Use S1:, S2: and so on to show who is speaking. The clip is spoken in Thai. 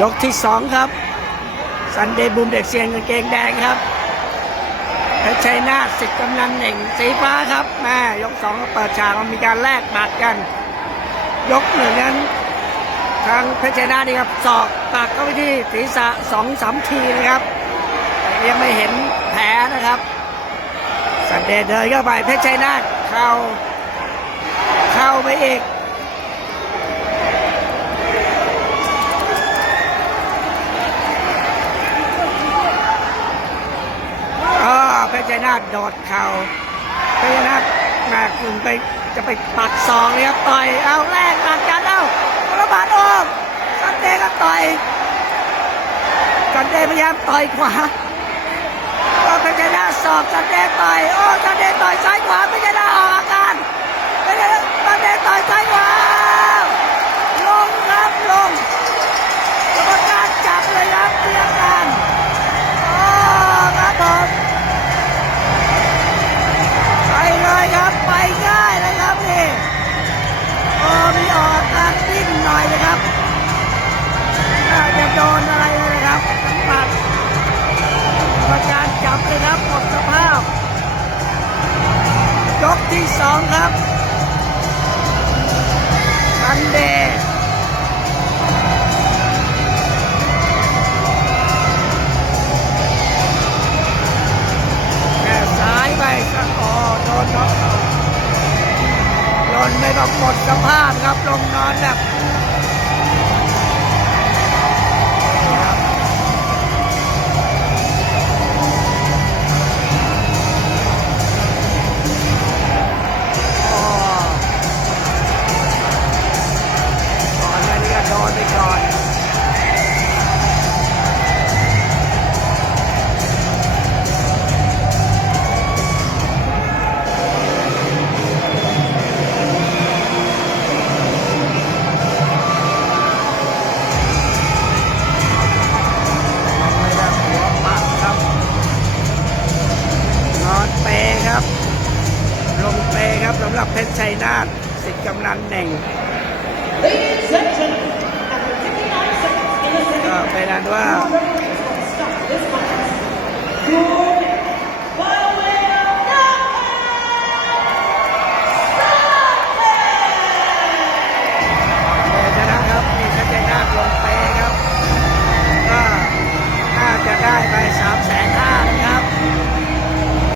S1: ยกที่สองครับซันเดย์บูมเด็กเซียนกางเกงแดงครับเพชรชัยนาทสิทธิ์กำนันหนึ่งสีฟ้าครับแม่ยกสองก็เปิดฉากมีการแลกหมัดกัน ยกหนึ่งนั้น ทางเพชรชัยนาทนี่ครับศอกปักเข้าไปที่ศีรษะสองสามทีนะครับยังไม่เห็นแผลนะครับ สันเดย์เดินเข้าไปเพชรชัยนาทเข้าเข้าไปอีก อ่า เพชรนาดอดดเข่าเพชรนาดมากลุ่มไปจะไปปักซองเลยครับต่อยเอาแรกหลักกันเอาระบาดออกซันเดย์ก็ต่อยซันเดย์พยายามต่อยขวาก็เพชรนาดสอบซันเดย์ต่อยโอ้ซันเดย์ต่อยซ้ายขวาเพชรนาดออกอาการ ดนอะไรเลยนะครับน้ำหมัดกรรมการจับเลยครับหมดสภาพยกที่สองครับซันเดแค่ซ้ายไปก็อ๋อโดนน็อกหล่นไม่ต้องหมดสภาพครับลงนอนแบบ ครับสำหรับเพชรชัยนาทสิทธิ์กำนันเน่ง
S2: Ladies and gentlemen, after 59 seconds in the second
S1: ก็เป็นอันว่า